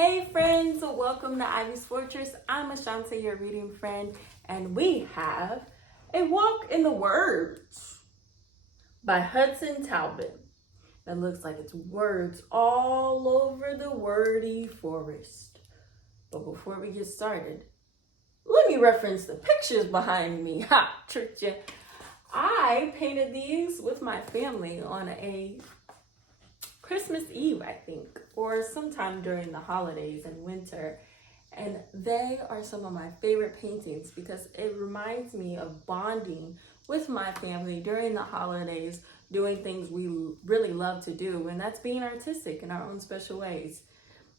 Hey friends, welcome to Ivy's Fortress. I'm Ashante, your reading friend, and we have A Walk in the Words by Hudson Talbott. That looks like it's words all over the wordy forest. But before we get started, let me reference the pictures behind me. Ha, tricked ya. I painted these with my family on a Christmas Eve, I think, or sometime during the holidays and winter. And they are some of my favorite paintings because it reminds me of bonding with my family during the holidays, doing things we really love to do, and that's being artistic in our own special ways.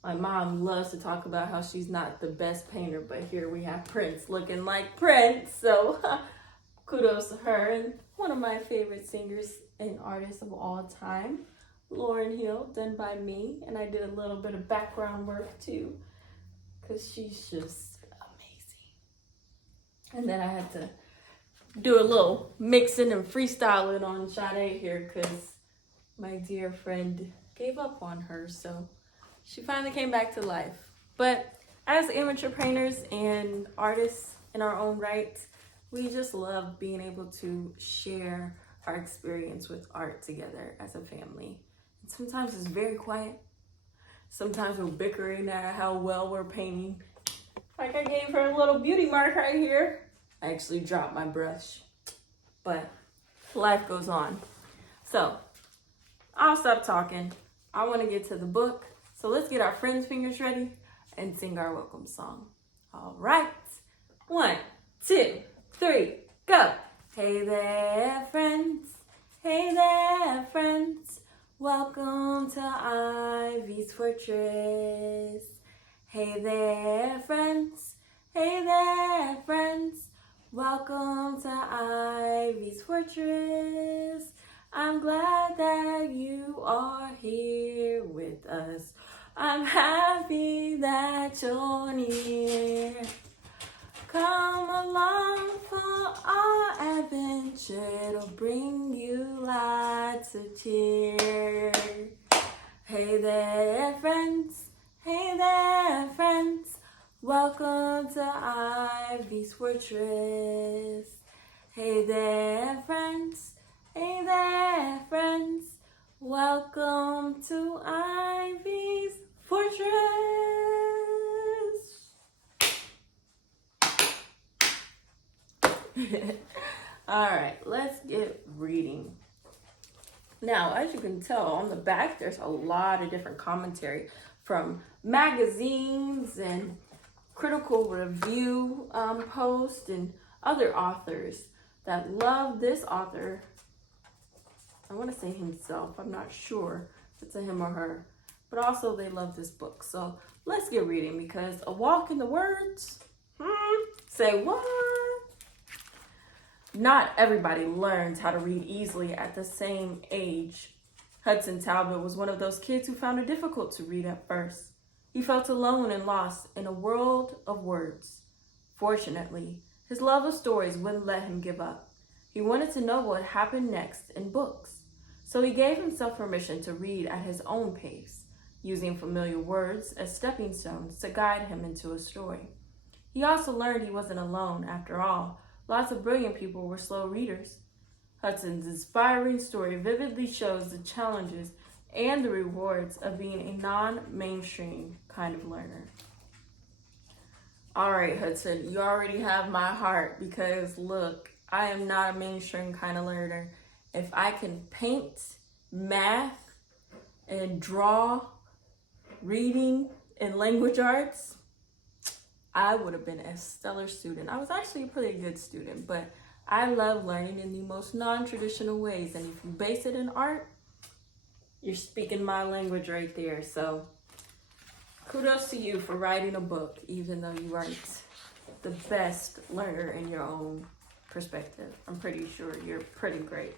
My mom loves to talk about how she's not the best painter, but here we have Prince looking like Prince, so kudos to her. And one of my favorite singers and artists of all time, Lauren Hill, done by me, and I did a little bit of background work too, because she's just amazing. And then I had to do a little mixing and freestyling on Sade here, because my dear friend gave up on her, so she finally came back to life. But as amateur painters and artists in our own right, we just love being able to share our experience with art together as a family. Sometimes it's very quiet. Sometimes we're bickering at how well we're painting. Like I gave her a little beauty mark right here. I actually dropped my brush, but life goes on. So I'll stop talking. I want to get to the book. So let's get our friends' fingers ready and sing our welcome song. All right. 1, 2, 3, go. Hey there, friends. Hey there, friends. Welcome to Ivy's Fortress. Hey there, friends. Hey there, friends. Welcome to Ivy's Fortress. I'm glad that you are here with us. I'm happy that you're near. Come along for our adventure. It'll bring you lots of cheer. Hey there, friends. Hey there, friends. Welcome to Ivy's Fortress. Hey there, friends. Hey there, friends. Welcome to Ivy's Fortress. All right, let's get reading. Now, as you can tell on the back, there's a lot of different commentary from magazines and critical review posts and other authors that love this author. I want to say himself. I'm not sure if it's a him or her, but also they love this book. So let's get reading, because A Walk in the Words. Say what? Not everybody learns how to read easily at the same age. Hudson Talbott was one of those kids who found it difficult to read at first. He felt alone and lost in a world of words. Fortunately, his love of stories wouldn't let him give up. He wanted to know what happened next in books. So he gave himself permission to read at his own pace, using familiar words as stepping stones to guide him into a story. He also learned he wasn't alone. After all, lots of brilliant people were slow readers. Hudson's inspiring story vividly shows the challenges and the rewards of being a non-mainstream kind of learner. All right, Hudson, you already have my heart, because look, I am not a mainstream kind of learner. If I can paint, math, and draw, reading, and language arts, I would have been a stellar student. I was actually a pretty good student, but I love learning in the most non-traditional ways. And if you base it in art, you're speaking my language right there. So kudos to you for writing a book, even though you aren't the best learner in your own perspective. I'm pretty sure you're pretty great.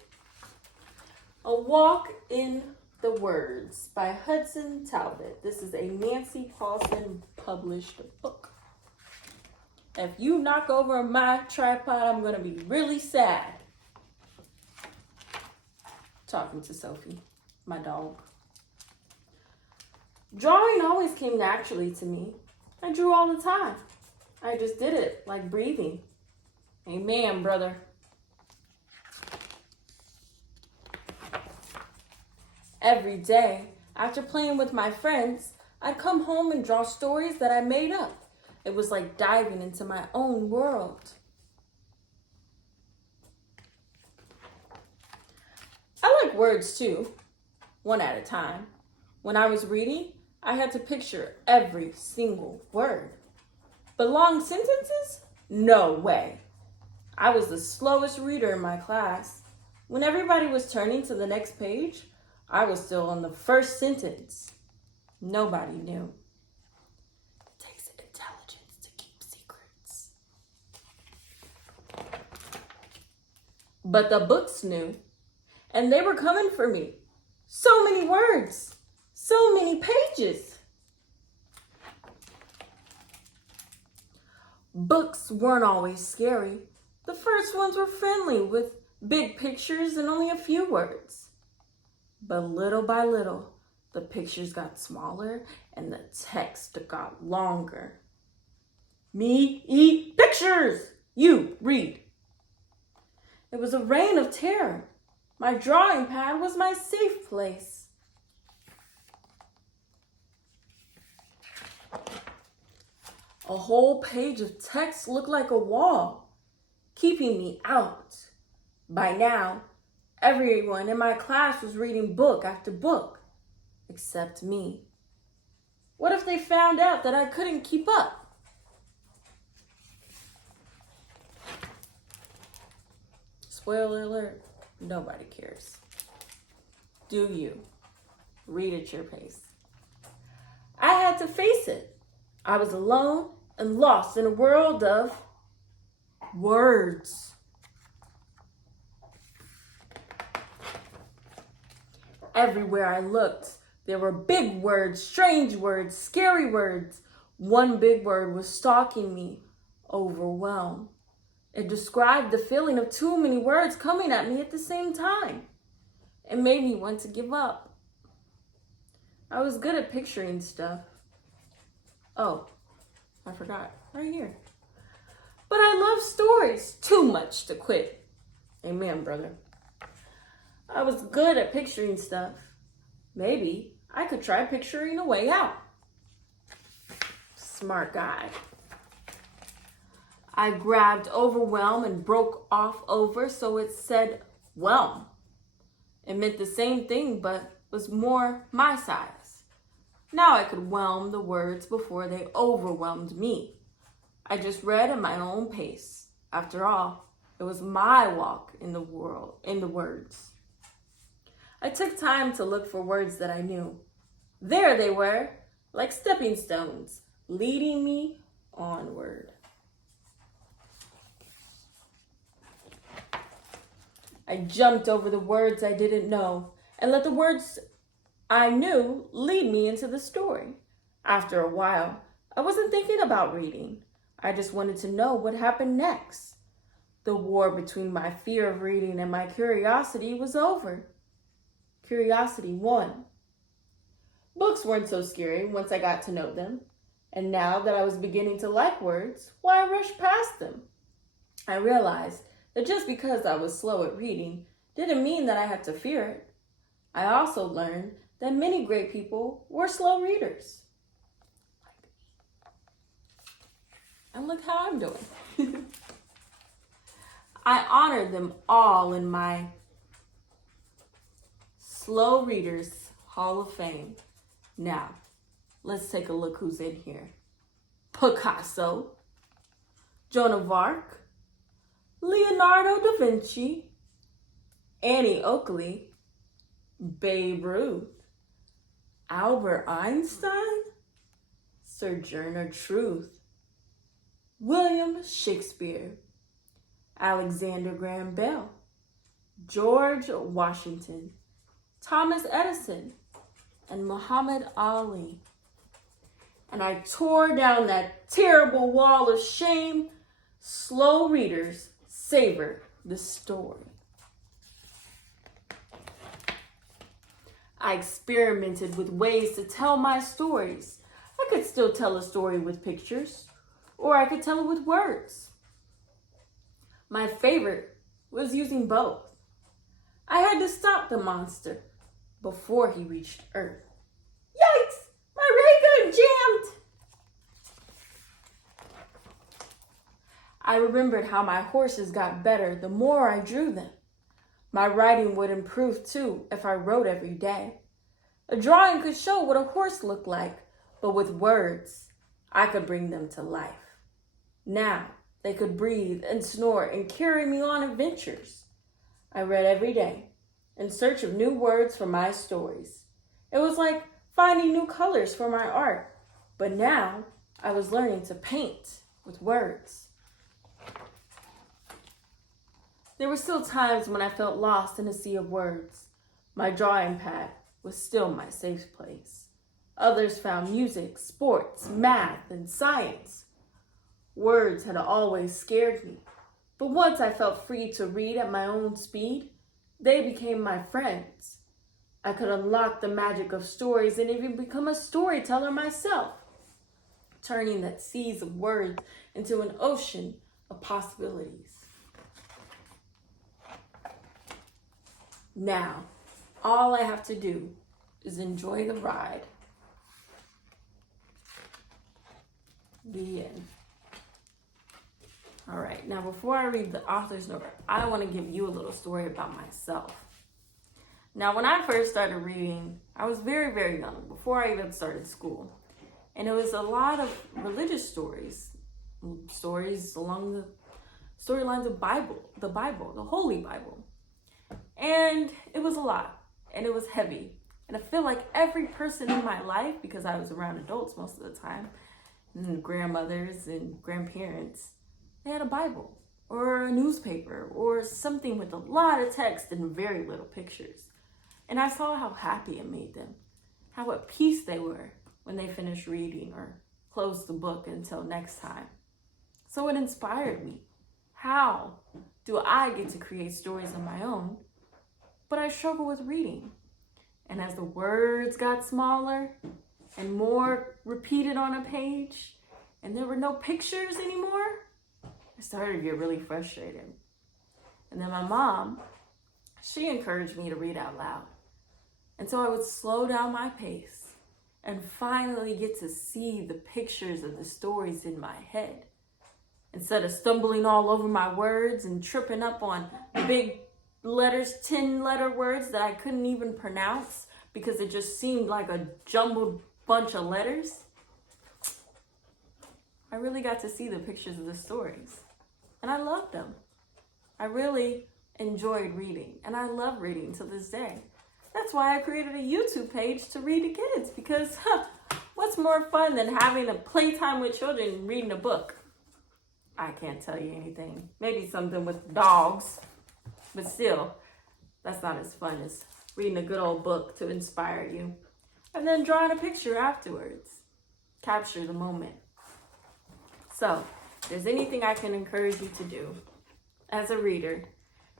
A Walk in the Words by Hudson Talbott. This is a Nancy Paulson published book. If you knock over my tripod, I'm going to be really sad. Talking to Sophie, my dog. Drawing always came naturally to me. I drew all the time. I just did it like breathing. Amen, brother. Every day, after playing with my friends, I'd come home and draw stories that I made up. It was like diving into my own world. I like words too, one at a time. When I was reading, I had to picture every single word. But long sentences? No way. I was the slowest reader in my class. When everybody was turning to the next page, I was still on the first sentence. Nobody knew. It takes an intelligence to keep secrets. But the books knew, and they were coming for me. So many words, so many pages. Books weren't always scary. The first ones were friendly with big pictures and only a few words. But little by little, the pictures got smaller and the text got longer. Me eat pictures. You read. It was a reign of terror. My drawing pad was my safe place. A whole page of text looked like a wall, keeping me out. By now, everyone in my class was reading book after book, except me. What if they found out that I couldn't keep up? Spoiler alert, nobody cares. Do you? Read at your pace. I had to face it. I was alone and lost in a world of words. Everywhere I looked, there were big words, strange words, scary words. One big word was stalking me, overwhelm. It described the feeling of too many words coming at me at the same time. It made me want to give up. I was good at picturing stuff. Oh, I forgot, right here. But I love stories too much to quit. Amen, brother. I was good at picturing stuff. Maybe I could try picturing a way out. Smart guy. I grabbed overwhelm and broke off over so it said whelm. It meant the same thing but was more my size. Now I could whelm the words before they overwhelmed me. I just read at my own pace. After all, it was my walk in the words. I took time to look for words that I knew. There they were, like stepping stones, leading me onward. I jumped over the words I didn't know and let the words I knew lead me into the story. After a while, I wasn't thinking about reading. I just wanted to know what happened next. The war between my fear of reading and my curiosity was over. Curiosity won. Books weren't so scary once I got to know them. And now that I was beginning to like words, why rush past them? I realized that just because I was slow at reading didn't mean that I had to fear it. I also learned that many great people were slow readers. And look how I'm doing. I honor them all in my Slow Readers Hall of Fame. Now, let's take a look who's in here. Picasso, Joan of Arc, Leonardo da Vinci, Annie Oakley, Babe Ruth, Albert Einstein, Sojourner Truth, William Shakespeare, Alexander Graham Bell, George Washington, Thomas Edison, and Muhammad Ali. And I tore down that terrible wall of shame. Slow readers savor the story. I experimented with ways to tell my stories. I could still tell a story with pictures, or I could tell it with words. My favorite was using both. I had to stop the monster before he reached Earth. Yikes! My ray gun jammed! I remembered how my horses got better the more I drew them. My writing would improve too if I wrote every day. A drawing could show what a horse looked like, but with words, I could bring them to life. Now, they could breathe and snore and carry me on adventures. I read every day in search of new words for my stories. It was like finding new colors for my art, but now I was learning to paint with words. There were still times when I felt lost in a sea of words. My drawing pad was still my safe place. Others found music, sports, math, and science. Words had always scared me, but once I felt free to read at my own speed, they became my friends. I could unlock the magic of stories and even become a storyteller myself, turning that seas of words into an ocean of possibilities. Now, all I have to do is enjoy the ride. The end. All right, now before I read the author's note, I want to give you a little story about myself. Now, when I first started reading, I was very, very young, before I even started school. And it was a lot of religious stories along the storylines of the Bible, the Holy Bible. And it was a lot, and it was heavy. And I feel like every person in my life, because I was around adults most of the time, and grandmothers and grandparents, they had a Bible or a newspaper or something with a lot of text and very little pictures. And I saw how happy it made them, how at peace they were when they finished reading or closed the book until next time. So it inspired me. How do I get to create stories of my own? But I struggle with reading. And as the words got smaller and more repeated on a page, and there were no pictures anymore, I started to get really frustrated. And then my mom, she encouraged me to read out loud. And so I would slow down my pace and finally get to see the pictures of the stories in my head. Instead of stumbling all over my words and tripping up on big letters, 10-letter words that I couldn't even pronounce because it just seemed like a jumbled bunch of letters, I really got to see the pictures of the stories. And I loved them. I really enjoyed reading, and I love reading to this day. That's why I created a YouTube page to read to kids, because what's more fun than having a playtime with children and reading a book? I can't tell you anything. Maybe something with dogs, but still, that's not as fun as reading a good old book to inspire you. And then drawing a picture afterwards. Capture the moment. So, if there's anything I can encourage you to do as a reader,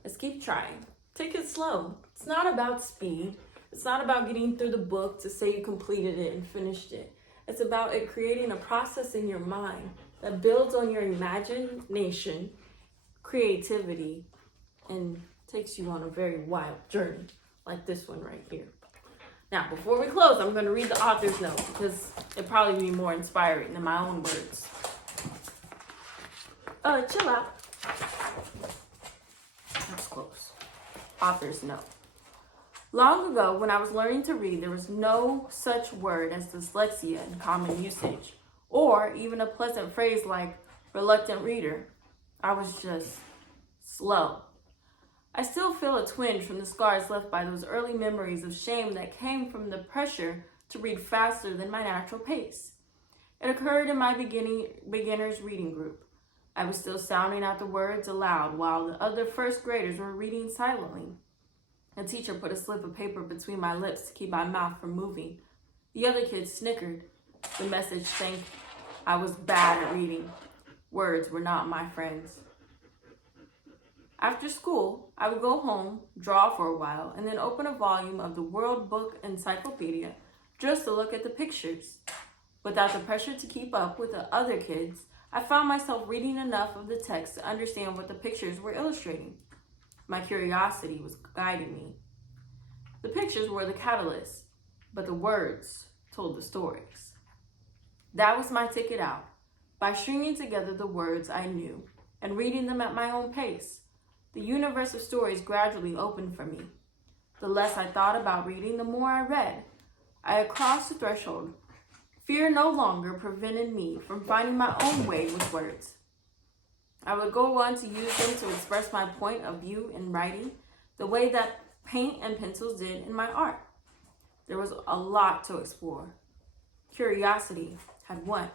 is keep trying. Take it slow. It's not about speed. It's not about getting through the book to say you completed it and finished it. It's about it creating a process in your mind that builds on your imagination, creativity, and takes you on a very wild journey, like this one right here. Now, before we close, I'm going to read the author's note because it'll probably be more inspiring than my own words. Chill out. That's close. Author's note. Long ago, when I was learning to read, there was no such word as dyslexia in common usage, or even a pleasant phrase like reluctant reader. I was just slow. I still feel a twinge from the scars left by those early memories of shame that came from the pressure to read faster than my natural pace. It occurred in my beginner's reading group. I was still sounding out the words aloud while the other first graders were reading silently. A teacher put a slip of paper between my lips to keep my mouth from moving. The other kids snickered. The message saying I was bad at reading. Words were not my friends. After school, I would go home, draw for a while, and then open a volume of the World Book Encyclopedia just to look at the pictures. Without the pressure to keep up with the other kids, I found myself reading enough of the text to understand what the pictures were illustrating. My curiosity was guiding me. The pictures were the catalyst, but the words told the stories. That was my ticket out. By stringing together the words I knew and reading them at my own pace, the universe of stories gradually opened for me. The less I thought about reading, the more I read. I had crossed the threshold. Fear no longer prevented me from finding my own way with words. I would go on to use them to express my point of view in writing, the way that paint and pencils did in my art. There was a lot to explore. Curiosity had won.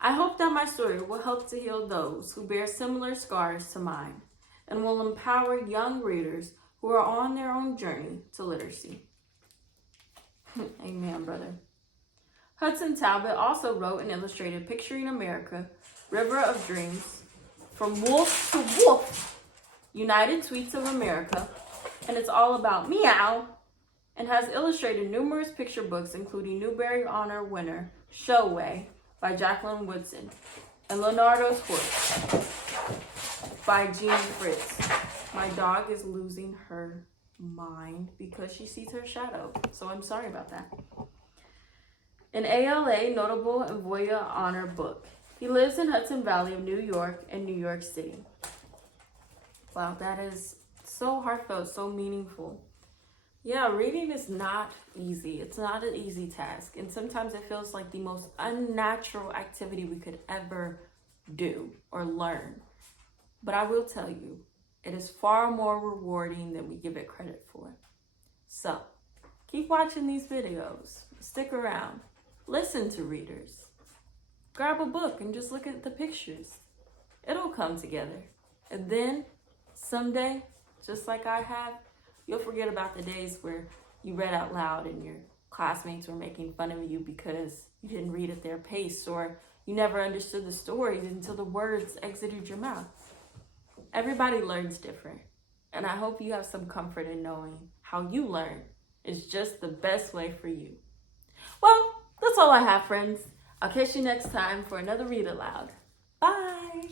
I hope that my story will help to heal those who bear similar scars to mine and will empower young readers who are on their own journey to literacy. Amen, brother. Hudson Talbott also wrote and illustrated Picturing America, River of Dreams, From Wolf to Wolf, United Tweets of America, and It's All About Meow, and has illustrated numerous picture books, including Newbery Honor winner Showway by Jacqueline Woodson and Leonardo's Horse by Jean Fritz. My dog is losing her mind because she sees her shadow, so I'm sorry about that. An ALA Notable and Voya Honor book. He lives in Hudson Valley of New York and New York City. Wow, that is so heartfelt, so meaningful. Yeah, reading is not easy. It's not an easy task. And sometimes it feels like the most unnatural activity we could ever do or learn. But I will tell you, it is far more rewarding than we give it credit for. So, keep watching these videos. Stick around. Listen to readers. Grab a book and just look at the pictures. It'll come together. And then, someday, just like I have, you'll forget about the days where you read out loud and your classmates were making fun of you because you didn't read at their pace, or you never understood the stories until the words exited your mouth. Everybody learns different, and I hope you have some comfort in knowing how you learn is just the best way for you. Well, that's all I have, friends. I'll catch you next time for another Read Aloud. Bye!